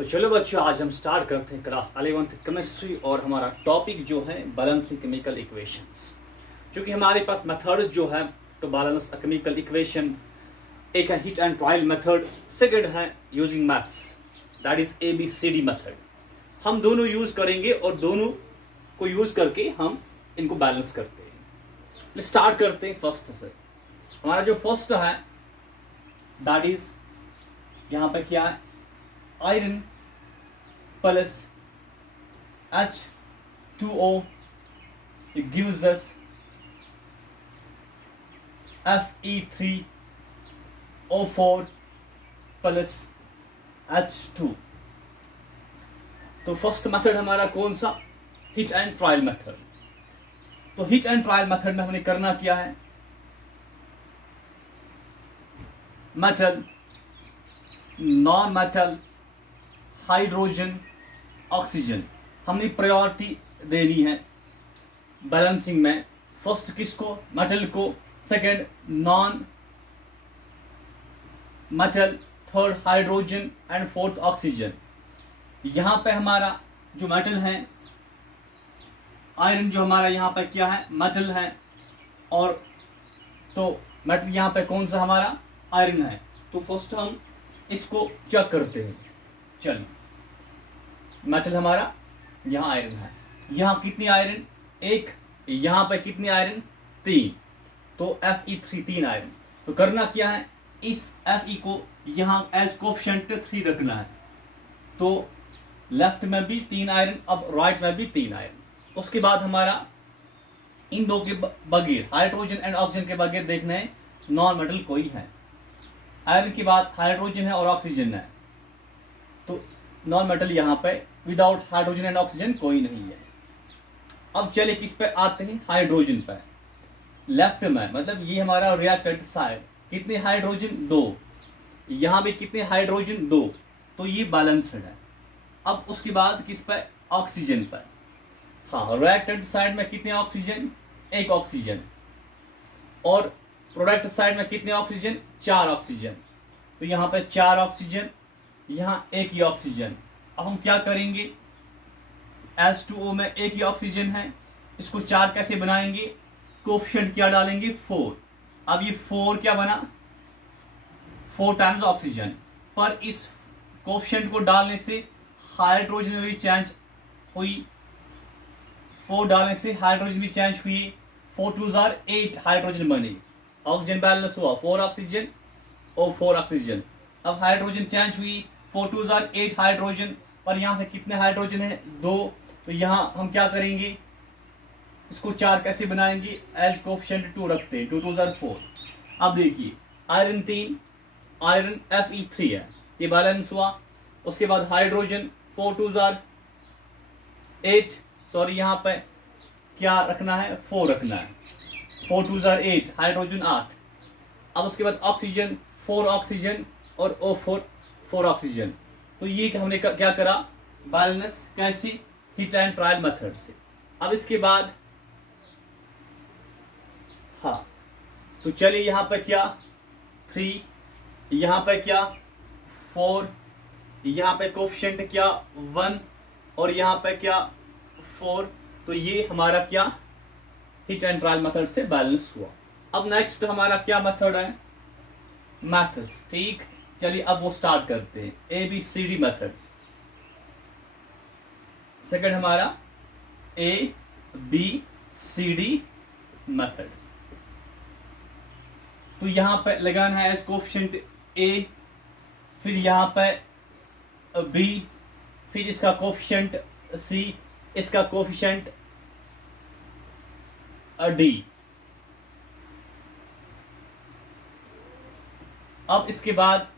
तो चलो बच्चों, आज हम स्टार्ट करते हैं क्लास 11th केमिस्ट्री और हमारा टॉपिक जो है बैलेंसिंग केमिकल इक्वेशंस। क्योंकि हमारे पास मेथड जो है to balance a chemical equation, एक है hit and trial method, second है using maths, that is ABCD method. हम दोनों यूज करेंगे और दोनों को यूज करके हम इनको बैलेंस करते हैं। स्टार्ट करते हैं फर्स्ट से। हमारा जो फर्स्ट है दैट इज यहाँ पे क्या है, iron plus H2O gives us Fe3O4 plus H2। तो फर्स्ट मेथड हमारा कौन सा, हिट एंड ट्रायल मेथड। तो हिट एंड ट्रायल मेथड में हमने करना क्या है, metal, non metal, hydrogen, oxygen, हमने प्रायोरिटी देनी है बैलेंसिंग में। फर्स्ट किसको, मेटल को, second non metal, third hydrogen and fourth oxygen. यहाँ पे हमारा जो मेटल है, आयरन जो हमारा यहाँ पे क्या है, मेटल है, और तो मेटल यहाँ पे कौन सा हमारा, आयरन है। तो फर्स्ट हम इसको चेक करते हैं। चलिए, मेटल हमारा यहाँ आयरन है, यहाँ कितनी आयरन, एक, यहाँ पे कितनी आयरन, 3, तो Fe3 3 आयरन। तो करना क्या है, इस Fe को यहाँ एज कोफिशिएंट 3 रखना है। तो लेफ्ट में भी 3 आयरन, अब राइट में भी 3 आयरन। उसके बाद हमारा इन दो के बगैर, हाइड्रोजन एंड ऑक्सीजन के बगैर देखना है नॉन मेटल कोई है। आयरन के बाद हाइड्रोजन है और ऑक्सीजन है, तो नॉन मेटल यहाँ पे विदाउट हाइड्रोजन एंड ऑक्सीजन कोई नहीं है। अब चले किस पे आते हैं, हाइड्रोजन पे। लेफ्ट में मतलब ये हमारा रिएक्टेंट साइड, कितने हाइड्रोजन, 2, यहाँ भी कितने हाइड्रोजन, 2, तो ये बैलेंस्ड है। अब उसके बाद किस पे, ऑक्सीजन पे। हाँ, रिएक्टेंट साइड में कितने ऑक्सीजन, 1 ऑक्सीजन, और प्रोडक्ट साइड में कितने ऑक्सीजन, 4 ऑक्सीजन। तो यहाँ पे 4 ऑक्सीजन, यहाँ 1 ही ऑक्सीजन। अब हम क्या करेंगे, H2O में 1 ही ऑक्सीजन है, इसको 4 कैसे बनाएंगे, कोफिशिएंट क्या डालेंगे, 4। अब ये 4 क्या बना, 4 टाइम्स ऑक्सीजन, पर इस कोफिशिएंट को डालने से हाइड्रोजन में भी चेंज हुई, 4 डालने से हाइड्रोजन भी चेंज हुई, 4 2 8 हाइड्रोजन बने, ऑक्सीजन बैलेंस हुआ, 4 ऑक्सीजन और 4 ऑक्सीजन। अब हाइड्रोजन चेंज हुई, 4 2 8 हाइड्रोजन, पर यहाँ से कितने हाइड्रोजन है, 2। तो यहाँ हम क्या करेंगे, इसको 4 कैसे बनाएंगे, एज कोफिशिएंट 2 रखते हैं, 2 2 4। अब देखिए, आयरन 3, आयरन Fe3 है, ये बैलेंस हुआ। उसके बाद हाइड्रोजन 4 2 8, सॉरी यहाँ पे क्या रखना है, 4 रखना है, 4 2 8 हाइड्रोजन 8। अब उसके बाद ऑक्सीजन 4 ऑक्सीजन और O4 4 ऑक्सीजन। तो ये हमने क्या करा, बैलेंस कैसे, हिट एंड ट्रायल मेथड से। अब इसके बाद हाँ, तो चलिए यहाँ पे क्या, 3, यहाँ पे क्या, 4, यहाँ पे कोफिशिएंट क्या, 1, और यहाँ पे क्या, 4। तो ये हमारा क्या, हिट एंड ट्रायल मेथड से बैलेंस हुआ। अब नेक्स्ट हमारा क्या मेथड है, मैथ्स। ठीक, चलिए अब वो स्टार्ट करते हैं, ABCD मेथड। सेकंड हमारा ABCD मेथड। तो यहां पे लगाना है एज कोफिशिएंट A, फिर यहां पे B, फिर इसका कोफिशिएंट C, इसका कोफिशिएंट D। अब इसके बाद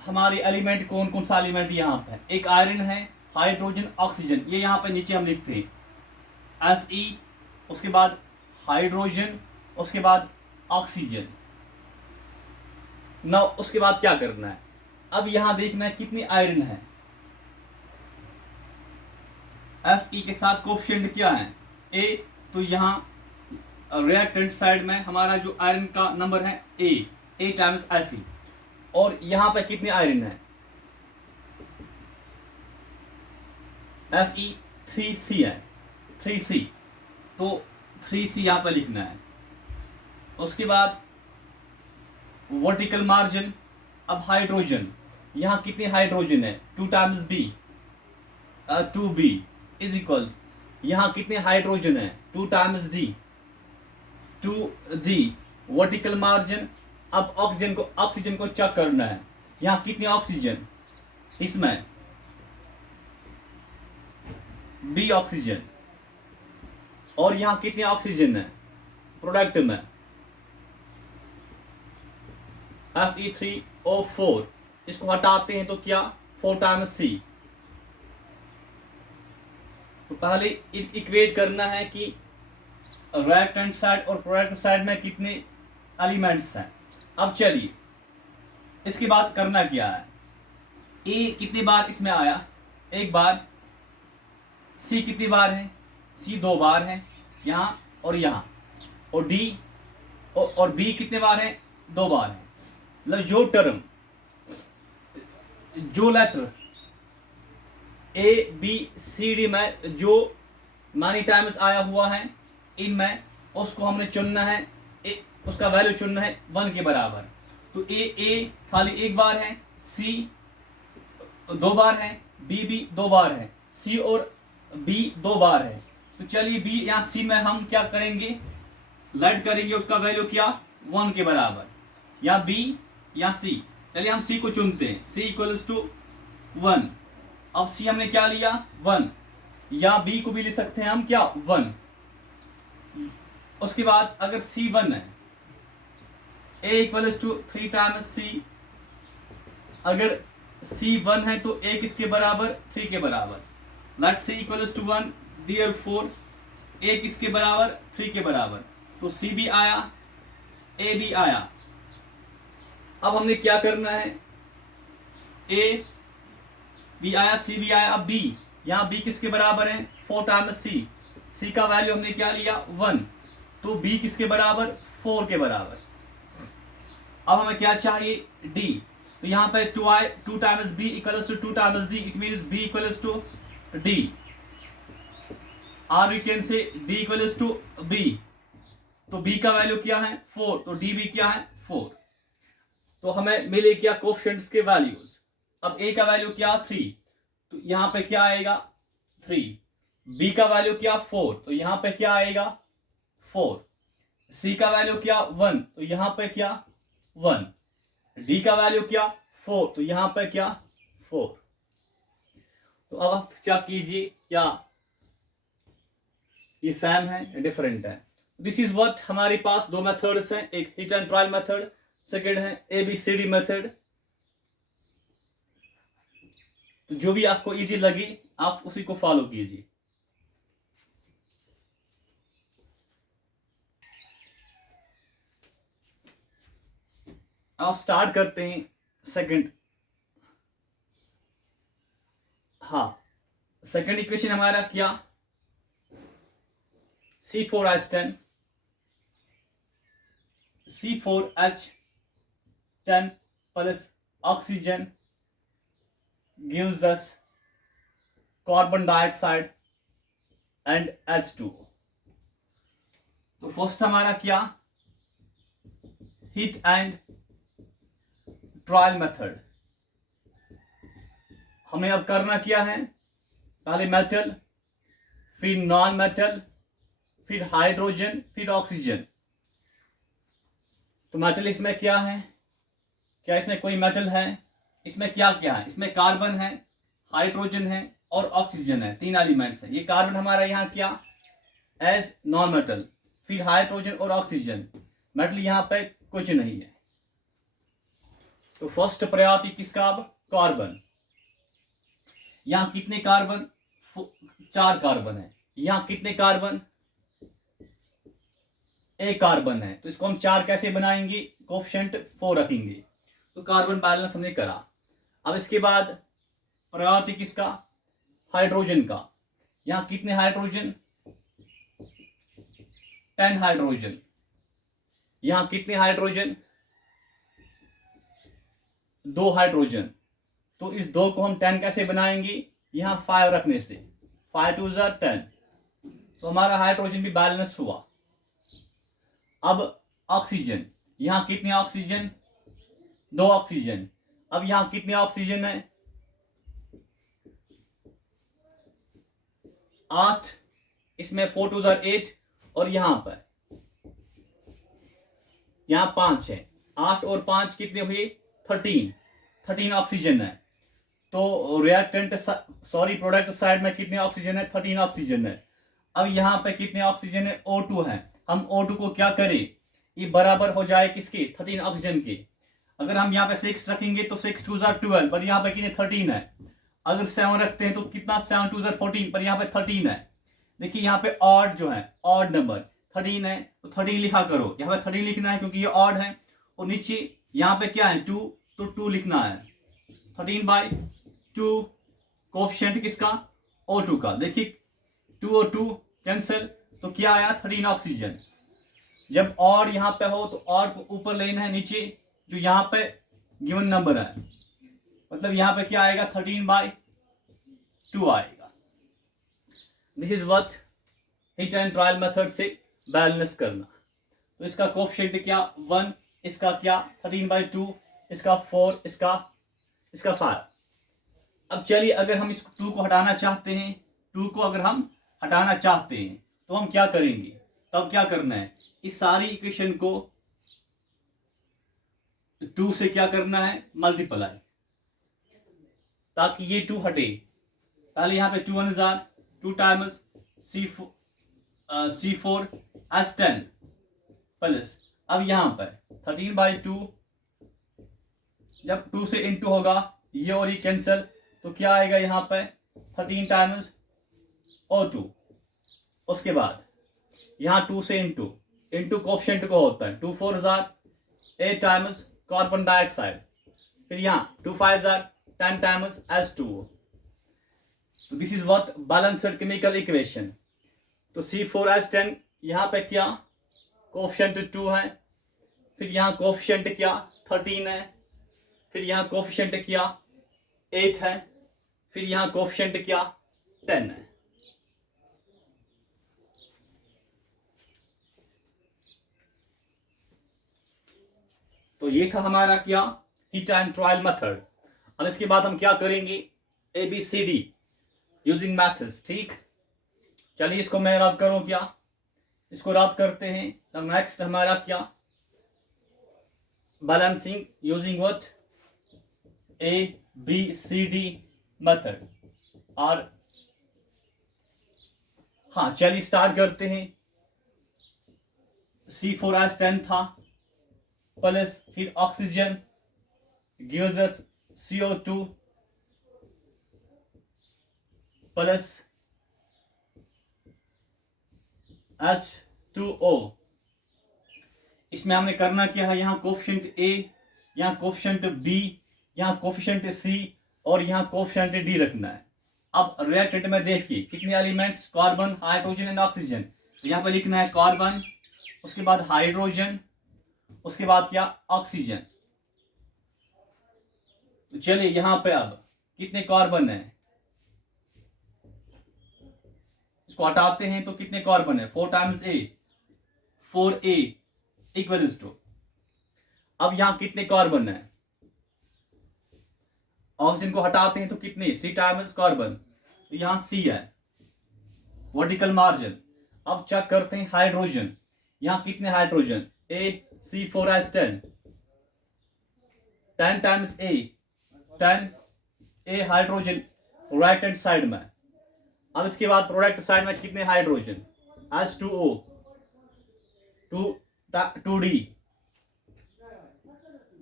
हमारे एलिमेंट कौन कौन सा एलिमेंट यहाँ पे है, एक आयरन है, हाइड्रोजन, ऑक्सीजन, ये यहाँ पे नीचे हम लिखते हैं Fe, उसके बाद हाइड्रोजन, उसके बाद ऑक्सीजन। ना उसके बाद क्या करना है, अब यहाँ देखना है कितनी आयरन है, Fe के साथ कोफिशिएंट क्या है, A। तो यहाँ रिएक्टेंट साइड में हमारा जो आयरन का नंबर है A टाइम्स Fe, और यहाँ पे कितने आयरन है, Fe3C है, 3C, तो 3C यहाँ पर लिखना है। उसके बाद वर्टिकल मार्जिन, अब हाइड्रोजन, यहाँ कितने हाइड्रोजन है, 2 times B, 2B is equal, यहाँ कितने हाइड्रोजन है, 2 times D, 2D vertical margin. अब ऑक्सीजन को चेक करना है, यहाँ कितने ऑक्सीजन, इसमें B ऑक्सीजन, और यहाँ कितने ऑक्सीजन है प्रोडक्ट में, Fe3O4, इसको हटाते हैं तो क्या, 4 टाइम्स C। तो पहले इक्वेट करना है कि राइट हैंड साइड और प्रोडक्ट साइड में कितने एलिमेंट्स हैं। अब चलिए इसके बाद करना क्या है, ए कितनी बार इसमें आया, एक बार, सी कितनी बार है, सी 2 बार है यहाँ और यहाँ, और डी और बी कितने बार है, 2 बार है। मतलब जो टर्म, जो letter A B C D में जो मनी टाइम्स आया हुआ है इनमें, उसको हमने चुनना है, उसका वैल्यू चुनना है 1 के बराबर। तो ए खाली 1 बार है, सी 2 बार है, बी 2 बार है, सी और बी 2 बार है। तो चलिए बी या सी में हम क्या करेंगे, लेट करेंगे उसका वैल्यू क्या, 1 के बराबर, या बी या सी। चलिए हम सी को चुनते हैं, सी इक्वल्स टू 1। अब सी हमने क्या लिया, 1, या बी को भी ले सकते हैं हम क्या, 1। उसके बाद अगर सी 1 है, ए इक्वल्स टू 3 टाइम्स सी, अगर सी 1 है तो ए किसके बराबर, 3 के बराबर। Let C equals to 1, therefore A किसके बराबर, 3 के बराबर। तो सी भी आया, ए भी आया। अब हमने क्या करना है, ए भी आया, सी भी आया, अब बी, यहाँ बी किसके बराबर है, 4 टाइम्स सी, सी का वैल्यू हमने क्या लिया, 1, तो बी किसके बराबर, 4 के बराबर। अब हमें क्या चाहिए, डी, तो यहाँ पे 2 times B equals to 2 times D, it means B equals to D, और we can say D equals to B. तो बी का वैल्यू क्या है, 4, तो डी भी क्या है, 4। तो हमें मिले क्या, कोएफिशिएंट्स के वैल्यूज। अब ए का वैल्यू क्या, 3, तो यहाँ पे क्या आएगा, 3। बी का वैल्यू क्या, 4, तो यहाँ पे क्या आएगा, 4। सी का वैल्यू क्या, 1, तो यहाँ पे क्या, 1। डी का वैल्यू क्या, 4, तो यहाँ पे क्या, 4। तो अब आप चेक कीजिए क्या ये सेम है, डिफरेंट है। दिस इज व्हाट, हमारे पास 2 मेथड्स हैं, एक hit and trial method, second है ABCD मेथड। तो जो भी आपको इजी लगी आप उसी को फॉलो कीजिए। आप स्टार्ट करते हैं सेकंड। हाँ, सेकंड इक्वेशन हमारा क्या, C4H10 C4H10 plus oxygen gives us carbon dioxide and H2O। तो फर्स्ट हमारा क्या, हिट एंड ट्रायल मेथड। हमें अब करना क्या है, पहले मेटल, फिर नॉन मेटल, फिर हाइड्रोजन, फिर ऑक्सीजन। तो मेटल इसमें क्या है, क्या इसमें कोई मेटल है, इसमें क्या क्या है, इसमें कार्बन है, हाइड्रोजन है और ऑक्सीजन है, 3 एलिमेंट्स है। ये कार्बन हमारा यहाँ क्या, एज नॉन मेटल, फिर हाइड्रोजन और ऑक्सीजन, मेटल यहाँ पे कुछ नहीं है। तो फर्स्ट प्रायोरिटी किसका, अब कार्बन। यहाँ कितने कार्बन, 4 कार्बन है। यहाँ कितने कार्बन, 1 कार्बन है। तो इसको हम 4 कैसे बनाएंगे, कोएफिशिएंट 4 रखेंगे। तो कार्बन बैलेंस हमने करा। अब इसके बाद प्रायोरिटी किसका, हाइड्रोजन का। यहाँ कितने हाइड्रोजन, 10 हाइड्रोजन। यहाँ कितने हाइड्रोजन, 2 हाइड्रोजन। तो इस 2 को हम 10 कैसे बनाएंगे, यहाँ 5 रखने से। 5 2 10, तो हमारा हाइड्रोजन भी बैलेंस हुआ। अब ऑक्सीजन, यहां कितने ऑक्सीजन? 2 ऑक्सीजन। अब यहां कितने ऑक्सीजन है? 8, इसमें 4 2 8, और यहां 5 है। 8 और 5 कितने हुए? 13 ऑक्सीजन है। तो रिएक्टेंट प्रोडक्ट साइड में कितने ऑक्सीजन है? 13 ऑक्सीजन है। अब यहाँ पे कितने ऑक्सीजन है? O2 है। हम O2 को क्या करें? ये बराबर हो जाए किसके? 13 ऑक्सीजन के। अगर हम यहाँ पे 6 रखेंगे तो 6 2 12, पर यहाँ पे कितने? 13 है। अगर 7 रखते हैं तो कितना? 7 2 14, पर यहाँ पे 13 है। देखिए यहाँ पे ऑड जो है, ऑड नंबर 13 है, तो 13 लिखा करो। यहाँ पे 13 लिखना है क्योंकि ये ऑड है। और नीचे यहाँ पे क्या है? 2, तो 2 लिखना है। 13/2 कोफिशिएंट किसका? O2 का। देखिए 2 और 2 कैंसिल, तो क्या आया? 13 ऑक्सीजन। जब और यहां पे हो तो और को ऊपर लेना है, नीचे जो यहां पे गिवन नंबर है, मतलब यहां पे क्या आएगा? 13/2 आएगा। This is what hit and trial method से बैलेंस करना। तो इसका कोफिशिएंट क्या? 1, इसका क्या? 13/2, इसका 4, इसका 5। अब चलिए अगर हम इस 2 को हटाना चाहते हैं, 2 को अगर हम हटाना चाहते हैं तो हम क्या करेंगे? तब क्या करना है? इस सारी इक्वेशन को 2 से क्या करना है? मल्टीप्लाई, ताकि ये 2 हटे। पहले यहां पे 2 1 जार 2 टाइम्स C4H10 प्लस, अब यहां पर 13/2, जब 2 से इंटू होगा ये और ये कैंसिल, तो क्या आएगा यहां पर? 13 टाइम्स O2। उसके बाद यहां 2 से इंटू कोफिशिएंट को होता है 2 4 8 टाइम्स कार्बन डाइऑक्साइड, फिर यहां 2 5 10 टाइम्स H2O। तो this is what balanced chemical equation. तो C4H10 यहां पे क्या? कोफिशिएंट 2 है, फिर यहां कोफिशिएंट क्या? 13 है, फिर यहां कोफिशिएंट क्या? 8 है, फिर यहां कोफिशिएंट क्या? 10 है। तो ये था हमारा क्या? Hit and trial method. अब इसके बाद हम क्या करेंगे? ABCD using methods. ठीक, चलिए इसको मैं रद्द करूं क्या? इसको रद्द करते हैं। तो नेक्स्ट हमारा क्या? Balancing using what? ABCD method. और हाँ, चलिए स्टार्ट करते हैं। C4H10 था, प्लस फिर oxygen gives us CO2 plus H2O। इसमें हमने करना क्या है? यहाँ कोफिशिएंट A, यहाँ कोफिशिएंट B, यहाँ कोफिशिएंट C और यहाँ कोफिशिएंट D रखना है। अब रिएक्टेंट में देखिए कितने elements? Carbon, hydrogen and oxygen. तो यहाँ पे लिखना है कार्बन, उसके बाद हाइड्रोजन, उसके बाद क्या? ऑक्सीजन। तो चलिए यहां पे अब कितने कार्बन है? इसको हटाते हैं तो कितने कार्बन है? 4 times A, 4A equals to, अब यहां कितने कार्बन है? ऑक्सीजन को हटाते हैं तो कितने? C टाइम्स कार्बन, तो यहां C है, वर्टिकल मार्जिन। अब चेक करते हैं हाइड्रोजन, यहां कितने hydrogen? C4H10, 10 times A, 10A hydrogen right hand side में। अब इसके बाद प्रोडक्ट साइड में कितने hydrogen? H2O, 2D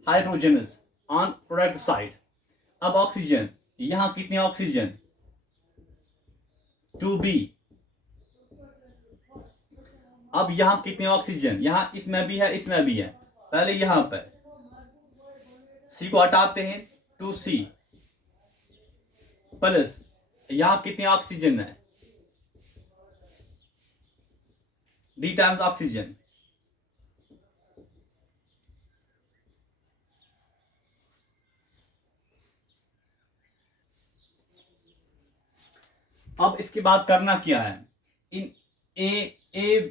hydrogen on product side. अब ऑक्सीजन, यहां कितने ऑक्सीजन? 2B। अब यहां कितने ऑक्सीजन? यहां इसमें भी है, इसमें भी है। पहले यहां पर C को हटाते हैं, 2C प्लस यहां कितने ऑक्सीजन है? D times oxygen. अब इसके बाद करना क्या है, इन ए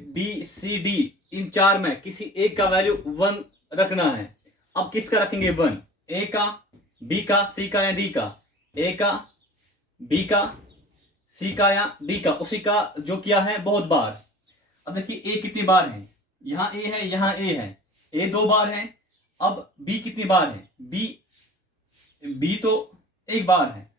बी सी डी इन चार में किसी एक का वैल्यू 1 रखना है। अब किसका रखेंगे 1, ए का, बी का, सी का या डी का, ए का, बी का, सी का या डी का, उसी का जो किया है बहुत बार। अब देखिए ए कितनी बार है, यहाँ ए है, यहाँ ए है, ए 2 बार है। अब बी कितनी बार है, बी तो 1 बार है।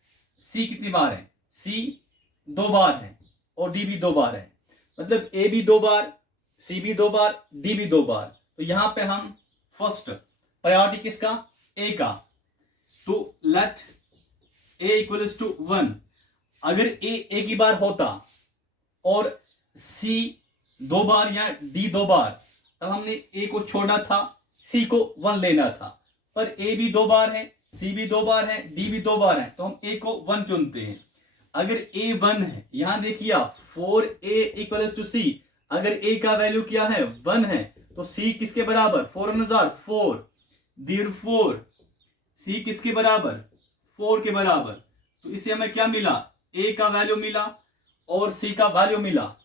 सी कितनी बार है, सी 2 बार है और डी भी 2 बार है। मतलब ए भी 2 बार, सी भी 2 बार, डी भी 2 बार। तो यहां पे हम फर्स्ट प्रायोरिटी किसका, ए का। तो लेट ए इक्वल्स टू 1। अगर ए एक ही बार होता और सी 2 बार या डी 2 बार, तब हमने ए को छोड़ा था, सी को 1 लेना था। पर ए भी 2 बार है, सी भी 2 बार है, डी भी 2 बार है, तो हम ए को 1 चुनते हैं। अगर ए 1 है, यहां देखिए 4a इक्वल्स टू सी, अगर ए का वैल्यू क्या है 1 है, तो सी किसके बराबर, 4 देयरफॉर सी किसके बराबर, 4 के बराबर। तो इसे हमें क्या मिला, ए का वैल्यू मिला और सी का वैल्यू मिला।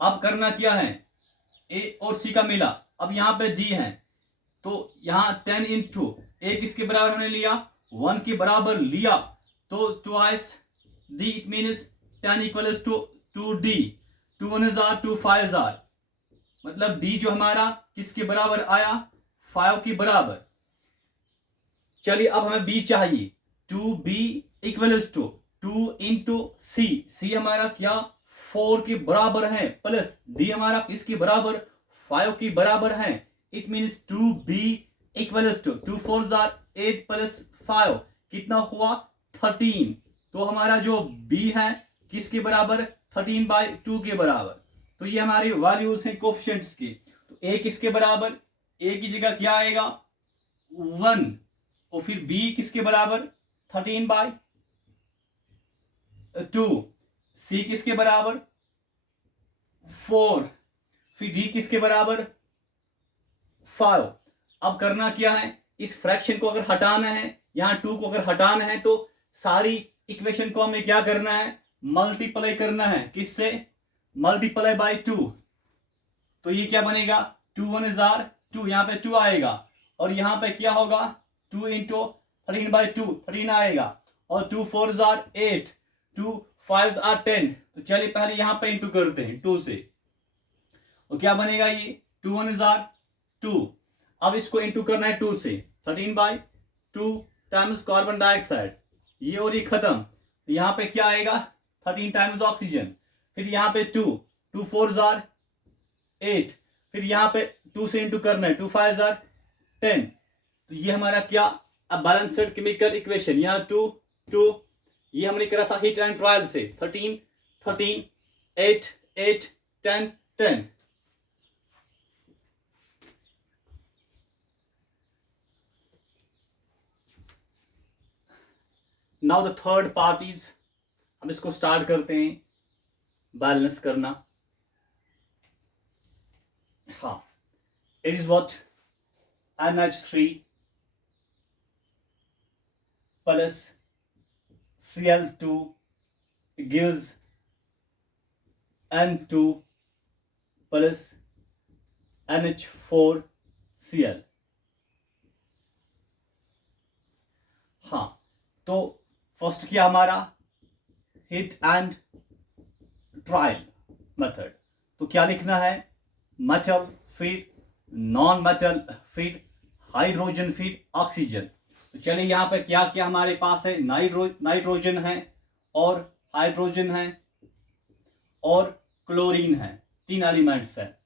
अब करना क्या है, ए और सी का मिला। अब यहां पे डी है, तो यहां 10 इंटू ए किसके बराबर हमने लिया, 1 के बराबर लिया, तो twice D, it means 10 equals to 2d। 2 1 are 2 5 are, मतलब डी जो हमारा किसके बराबर आया, 5 के बराबर। चलिए अब हमें बी चाहिए, 2b इक्वल्स टू 2 इंटू सी, सी हमारा क्या 4 के बराबर है, प्लस डी हमारा किसके बराबर, 5 के बराबर है। It means 2b equals to 2 4 are 8 plus 5 कितना हुआ 13। तो हमारा जो b है किसके बराबर, 13/2 के बराबर। तो ये हमारी वैल्यूज हैं कोफिशिएंट्स की। तो a किसके बराबर, a की जगह क्या आएगा 1, और फिर b किसके बराबर 13/2, c किसके बराबर 4, फिर d किसके बराबर 5। अब करना क्या है, इस फ्रैक्शन को अगर हटाना है, यहां 2 को अगर हटाना है, तो सारी इक्वेशन को हमें क्या करना है, मल्टीप्लाई करना है। किससे, मल्टीप्लाई बाय 2। तो ये क्या बनेगा, 2 1 are 2, यहां पे 2 आएगा, और यहां पे क्या होगा 2 इंटू 13/2, 13 आएगा, और 2 4 are 8, 2 5 are 10। तो चलिए पहले यहां पे इंटू करते हैं 2 से, और क्या बनेगा ये 2 1 are 2। अब इसको इंटू करना है 2 से, 13/2 टाइम्स कार्बन डाइऑक्साइड, ये और ये खत्म। तो यहां पे क्या आएगा 13 टाइम्स ऑक्सीजन, फिर यहां पे 2 2 4 are 8, फिर यहां पे 2 से इंटू करना है, 2 5 are 10। तो ये हमारा क्या, अब बैलेंस्ड केमिकल इक्वेशन, यहाँ 2 2, ये हमने करा था हिट एंड ट्रायल से, 13 13 8 8 10 10। Now the third part is, हम इसको स्टार्ट करते हैं बैलेंस करना। हाँ, it is what NH3 plus Cl2 gives N2 plus NH4Cl। हाँ, तो फर्स्ट किया हमारा हिट एंड ट्रायल मेथड। तो क्या लिखना है, metal feed, non metal feed, hydrogen feed, oxygen. तो चलिए यहाँ पे क्या क्या हमारे पास है, नाइट्रोजन है और हाइड्रोजन है और क्लोरीन है, 3 एलिमेंट्स है।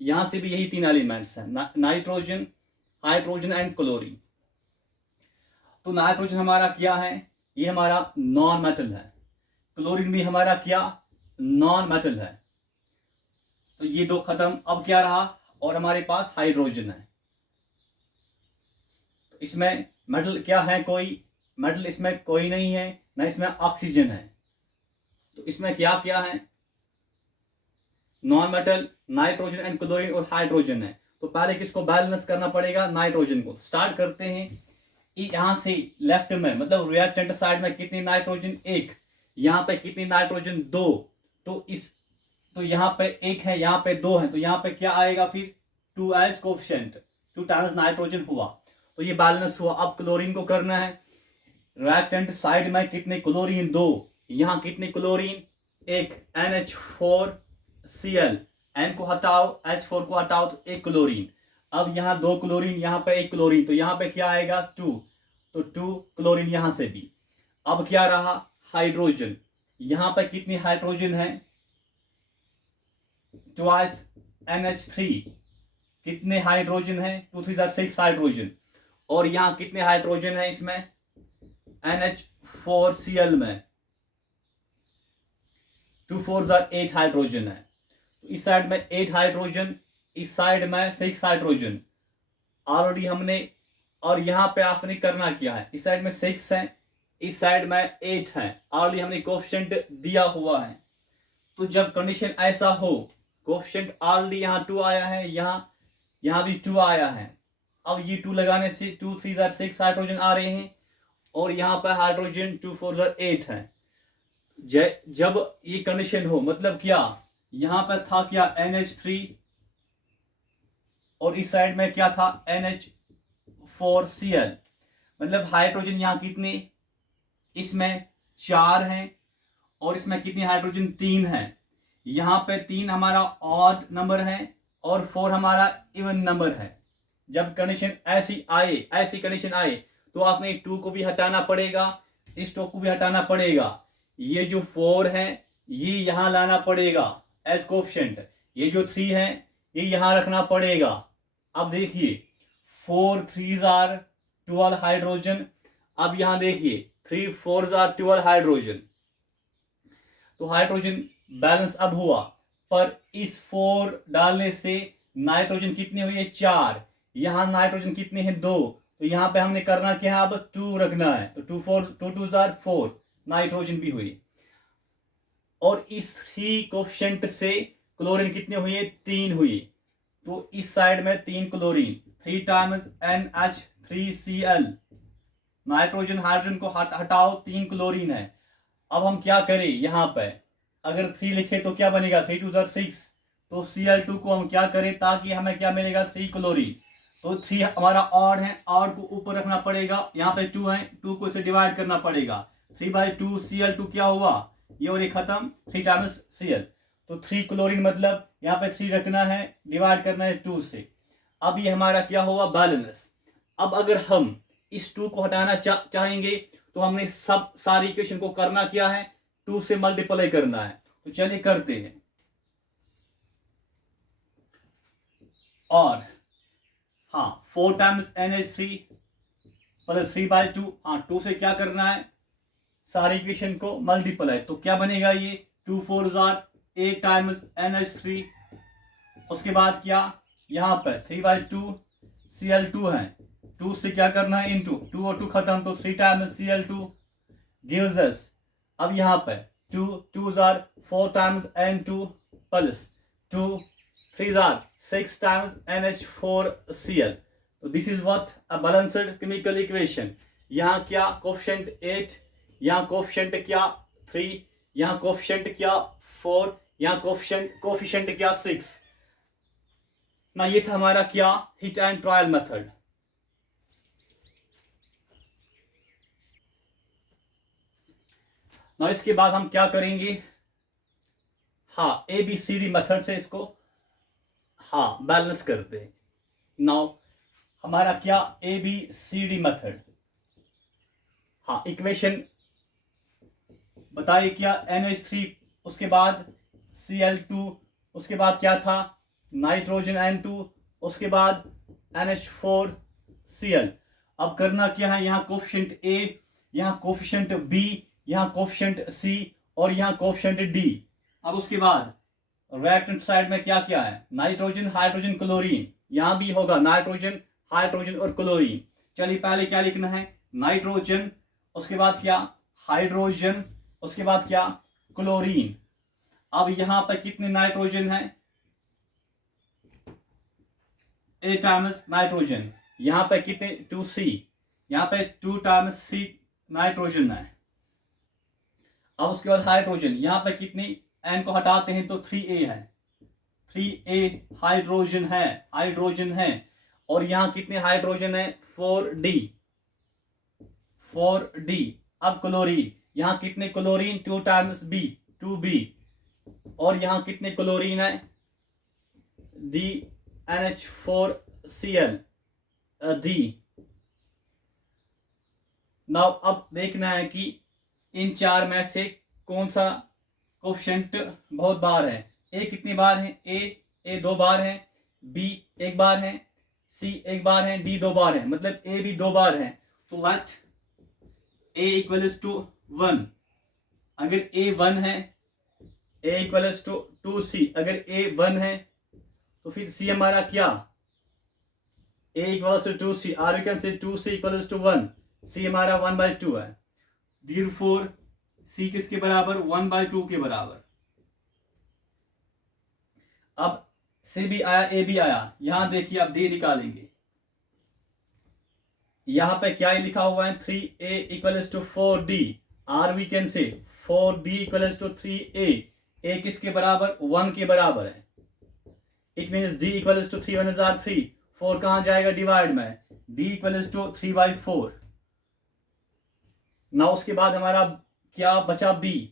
यहां से भी यही 3 एलिमेंट्स हैं, नाइट्रोजन, हाइड्रोजन एंड क्लोरीन। तो नाइट्रोजन हमारा क्या है, ये हमारा नॉन मेटल है, क्लोरीन भी हमारा क्या नॉन मेटल है। तो ये 2 खत्म। अब क्या रहा, और हमारे पास हाइड्रोजन है। तो इसमें मेटल क्या है, कोई मेटल इसमें कोई नहीं है, ना इसमें ऑक्सीजन है। तो इसमें क्या क्या है, non metal, nitrogen and chlorine और हाइड्रोजन है। तो पहले किसको बैलेंस करना पड़ेगा, नाइट्रोजन को। स्टार्ट करते हैं यहां से लेफ्ट में, मतलब रिएक्टेंट साइड में कितनी नाइट्रोजन, 1, यहाँ पे कितनी नाइट्रोजन, 2, तो यहाँ पे 1 है, यहाँ पे 2 है, तो यहाँ पे क्या आएगा फिर 2 एज कोफिशिएंट, 2 टाइम्स नाइट्रोजन हुआ, तो ये बैलेंस हुआ। अब क्लोरीन को करना है, राइट हैंड साइड में कितने क्लोरीन, 2, यहाँ कितने क्लोरीन, एक NH4Cl, N को हटाओ, H4 को हटाओ तो एक क्लोरीन। अब यहाँ 2 क्लोरीन, यहाँ पे 1 क्लोरीन, तो यहाँ पे क्या आएगा 2, तो 2 क्लोरीन यहाँ से भी। अब क्या रहा हाइड्रोजन, यहाँ पे कितनी हाइड्रोजन है, ट्वाइस NH3, कितने हाइड्रोजन है, 2 3 6 हाइड्रोजन, और यहाँ कितने हाइड्रोजन है इसमें NH4Cl में, 2 4 8 हाइड्रोजन है, तो इस साइड में 8 हाइड्रोजन, इस साइड में 6 हाइड्रोजन ऑलरेडी हमने, और यहाँ पे आपने करना क्या है, इस साइड में 6 है, इस साइड में 8 है, ऑलरेडी हमने कोफिशिएंट दिया हुआ है। तो जब कंडीशन ऐसा हो, कोफिशिएंट ऑलरेडी यहाँ 2 आया है, यहाँ भी 2 आया है, अब ये 2 लगाने से 2 3 6 हाइड्रोजन आ रहे हैं, और यहाँ पर हाइड्रोजन 2 4 8 है। जब ये कंडीशन हो, मतलब क्या, यहाँ पर था क्या NH3, और इस साइड में क्या था NH4Cl, मतलब हाइड्रोजन यहाँ कितने, इसमें 4 हैं, और इसमें कितनी हाइड्रोजन 3 है, यहाँ पे 3 हमारा ऑड नंबर है और 4 हमारा इवन नंबर है। जब कंडीशन ऐसी कंडीशन आए तो आपने 2 को भी हटाना पड़ेगा, इस 2 को भी हटाना पड़ेगा, ये जो 4 है ये यहाँ लाना पड़ेगा एज कोफिशिएंट, ये जो 3 है ये यहाँ रखना पड़ेगा। अब देखिए 4 3 12 हाइड्रोजन, अब यहाँ देखिए 3 4 12 हाइड्रोजन, तो हाइड्रोजन बैलेंस अब हुआ, पर इस 4 डालने से नाइट्रोजन कितने हुए 4, यहाँ नाइट्रोजन कितने हैं 2, तो यहाँ पे हमने करना क्या है, अब 2 रखना है, तो 2 2 4 नाइट्रोजन भी हुई, और इस 3 कोफिशिएंट से क्लोरीन कितने हुए 3 हुई, तो इस साइड में 3 chlorine, 3 times NH3Cl, nitrogen hydrogen को हटाओ 3 क्लोरीन है। अब हम क्या करें, यहाँ पे अगर 3 लिखे तो क्या बनेगा 3 2 6, तो Cl2 को हम क्या करें ताकि हमें क्या मिलेगा 3 क्लोरीन, तो 3 हमारा ऑड है, ऑड को ऊपर रखना पड़ेगा, यहाँ पे 2 है, 2 को इसे डिवाइड करना पड़ेगा, 3/2 Cl2 क्या हुआ, ये और ये खत्म, 3 टाइम्स Cl, तो 3 क्लोरीन, मतलब यहाँ पे 3 रखना है, डिवाइड करना है 2 से। अब ये हमारा क्या हुआ बैलेंस। अब अगर हम इस 2 को हटाना चाहेंगे तो हमने सारी इक्वेशन को करना क्या है, 2 से मल्टीप्लाई करना है, तो चलिए करते हैं। और हाँ 4 टाइम्स NH3 प्लस 3/2, हाँ 2 से क्या करना है सारी इक्वेशन को मल्टीप्लाई, तो क्या बनेगा ये 2 4 8 टाइम्स NH3, उसके बाद क्या यहाँ पर 3/2 Cl2 है, 2 से क्या करना है इनटू, 2 और 2 खत्म, तो 3 टाइम्स Cl2 गिव्स अस, अब यहाँ पर 2 2 4 times N2 plus 2 3 6 times NH4Cl, तो this is what a balanced chemical equation. यहाँ क्या कोफिशिएंट 8, यहाँ कोफिशिएंट क्या 3, यहाँ कोफिशिएंट क्या 4, यहाँ कोफिशिएंट क्या 6 ना। ये था हमारा क्या हिट एंड ट्रायल मेथड। ना इसके बाद हम क्या करेंगे, हाँ ABCD मेथड से इसको हाँ बैलेंस करते हैं। नाउ हमारा क्या ABCD मेथड, हाँ इक्वेशन बताइए क्या NH3, उसके बाद Cl2, उसके बाद क्या था नाइट्रोजन N2, उसके बाद NH4Cl। अब करना क्या है, यहाँ कोफिशिएंट A, यहाँ कोफिशिएंट B, यहाँ कोफिशिएंट C और यहाँ कोफिशिएंट D। अब उसके बाद राइट हैंड साइड में क्या क्या है, नाइट्रोजन हाइड्रोजन क्लोरीन, यहाँ भी होगा नाइट्रोजन हाइड्रोजन और क्लोरीन। चलिए पहले क्या लिखना है नाइट्रोजन, उसके बाद क्या हाइड्रोजन, उसके बाद क्या क्लोरीन। अब यहां पर कितने नाइट्रोजन है 8 टाइम्स नाइट्रोजन, यहां पर कितने 2C, यहां पे 2 टाइम्स C नाइट्रोजन है। अब उसके बाद हाइड्रोजन, यहाँ पे कितनी, एन को हटाते हैं तो 3A है, 3A हाइड्रोजन है। और यहाँ कितने हाइड्रोजन है, 4D। अब क्लोरीन, यहाँ कितने क्लोरीन, 2 टाइम्स B, 2B। और यहाँ कितने क्लोरीन है, DNH4Cl, D। नाउ अब देखना है कि इन चार में से कौन सा कोफिशिएंट बहुत बार है। ए कितनी बार है, ए 2 बार है, बी 1 बार है, सी 1 बार है, डी 2 बार है, मतलब ए भी 2 बार है। तो व्हाट, ए इक्वल्स टू 1। अगर ए 1 है, ए इक्वल्स टू 2C। अगर ए 1 है तो फिर सी हमारा क्या, A equals to 2C, or we can say 2C equals to 1, सी हमारा 1/2 है। Therefore C किसके बराबर, 1/2 के बराबर। अब C भी आया, A भी आया, यहां देखिए अब D निकालेंगे। यहां पे क्या लिखा हुआ है, 3A equals to 4D, or we can say 4D equals to 3A। A किसके बराबर, 1 के बराबर है। It means D equals to 3 1 = 3, 4 कहां जाएगा, डिवाइड में, D इक्वल्स टू 3/4। ना उसके बाद हमारा क्या बचा, B,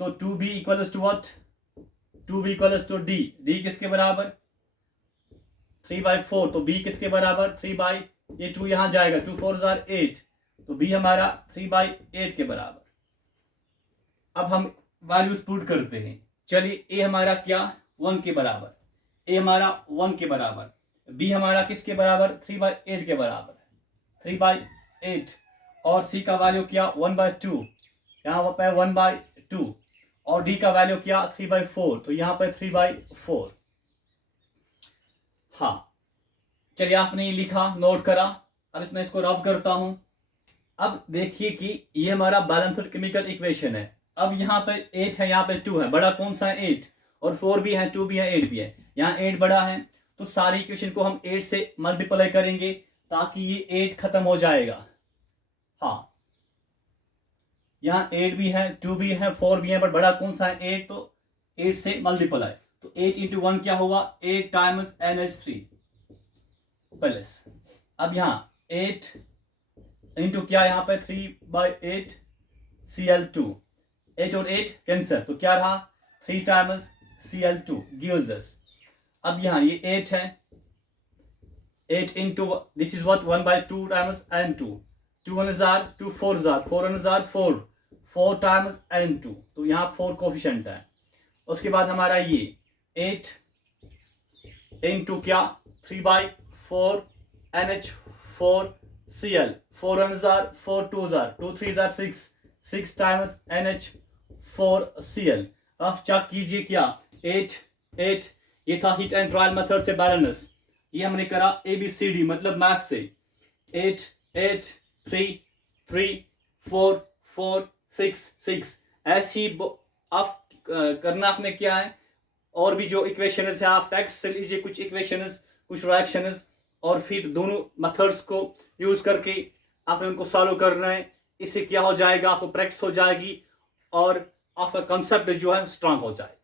तो 2B equals to what, 2B equals to D, D किसके बराबर, 3/4। तो B किसके बराबर, 3 ये 2 यहां जाएगा, 2 4 = 8, तो B हमारा 3/8 के बराबर। अब हम वैल्यूज पुट करते हैं। चलिए A हमारा क्या, 1 के बराबर, A हमारा 1 के बराबर, B हमारा किसके बराबर, 3/8 के बराबर है, 3/8। और C का वैल्यू क्या, 1/2, यहाँ पे 1/2। और D का वैल्यू क्या, 3/4, तो यहाँ पे 3/4। हाँ चलिए, आपने ये लिखा, नोट करा। अब इसमें इसको रब करता हूं। अब देखिए कि ये हमारा बैलेंस्ड केमिकल इक्वेशन है। अब यहाँ पे 8 है, यहाँ पे 2 है, बड़ा कौन सा है, 8। और 4 भी है, 2 भी है, 8 भी है। यहाँ 8 बड़ा है, तो सारी इक्वेशन को हम 8 से मल्टीप्लाई करेंगे ताकि ये 8 खत्म हो जाएगा। हाँ, यहाँ 8 भी है, 2 भी है, 4 भी है, बट बड़ा कौन सा है, 8। तो 8 से मल्टीप्लाई, तो 8 × 1 क्या होगा, 8 टाइम्स NH3 प्लस। अब यहाँ 8 इंटू क्या, यहाँ पे 3/8 Cl2, 8 और 8 कैंसर, तो क्या रहा, 3 टाइम्स Cl2 gives us। अब यहाँ ये 8 है, 8 into this is what, 1/2 times N2, 2 1 = 2 4 = 4 1 = 4, 4 times N2, तो यहाँ 4 कोफिशिएंट है। उसके बाद हमारा ये 8 इंटू क्या, 3/4 NH4Cl, 4 1 = 4 2 = 2 3 = 6, 6 टाइम्स NH4Cl। अब चेक कीजिए क्या, 8 8, ये था हिट एंड ट्रायल मेथड से बैलेंस, ये हमने करा ABCD मतलब मैथ से, 8 8 3 3 4 4 6 6। ऐसी आप करना आपने क्या है, और भी जो इक्वेशंस है आप टेक्स्ट से लीजिए, कुछ इक्वेशंस कुछ रिएक्शंस, और फिर दोनों मेथड्स को यूज करके आपने उनको सॉल्व करना है। इससे क्या हो जाएगा, आपको प्रैक्टिस हो जाएगी और आपका कंसेप्ट जो है स्ट्रांग हो जाएगा।